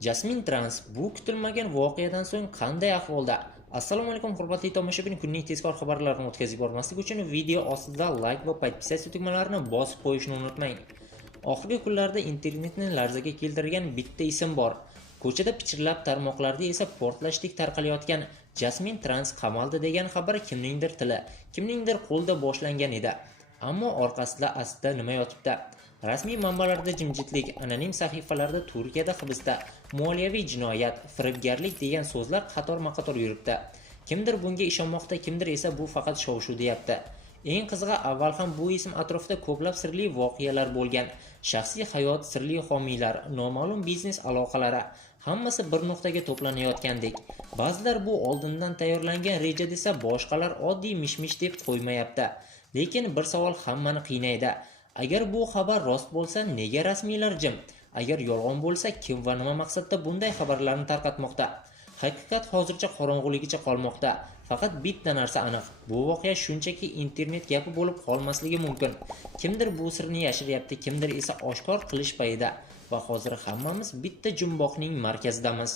Jasmin Trans bu kutilmagan voqeadan so'ng qanday ahvolda? Assalomu alaykum hurmatli tomoshabin, kunning tezkor xabarlarini o'tkazib yubormaslik uchun video ostida like va podpisatsiya tugmalarini bosib qo'yishni unutmang. Oxirgi kunlarda internetni larzaga keltirgan bitta ism bor. Ko'chada pichirlab, tarmoqlarda esa portlashlik tarqalayotgan Jasmin Trans qamaldi degan xabar kimningdir tili, kimningdir qo'lda boshlangan edi. Ammo orqasida aslida nima yotibdi? Rasmiy manbalarda jimjitlik, anonim sahifalarda Turkiyada hibsda, moliyaviy jinoyat, firibgarlik degan so'zlar qator-maqator yuribdi. Kimdir bunga ishonmoqda, kimdir esa bu faqat shov-shuv deyapti. Eng qizig'i, avval ham bu ism atrofida ko'plab sirli voqealar bo'lgan. Shaxsiy hayot, sirli homiylar, noma'lum biznes aloqalari hammasi bir nuqtaga to'planayotgandek. Ba'zilar bu oldindan tayyorlangan reja desa, boshqalar oddiy mish-mish deb qo'ymayapti. Lekin bir savol hammani qiynaydi. Agar bu xabar rost bo'lsa, nega rasmiylar jim? Agar yolg'on bo'lsa, kim va nima maqsadda bunday xabarlarni tarqatmoqda? Haqiqat hozircha qorong'uligicha qolmoqda. Faqat bitta narsa aniq. Bu voqea shunchaki internet gapi bo'lib qolmasligi mumkin. Kimdir bu sirni yashiryapti, kimdir esa oshkor qilish payida. Va hozir hammamiz bitta jumboqning markazidamiz.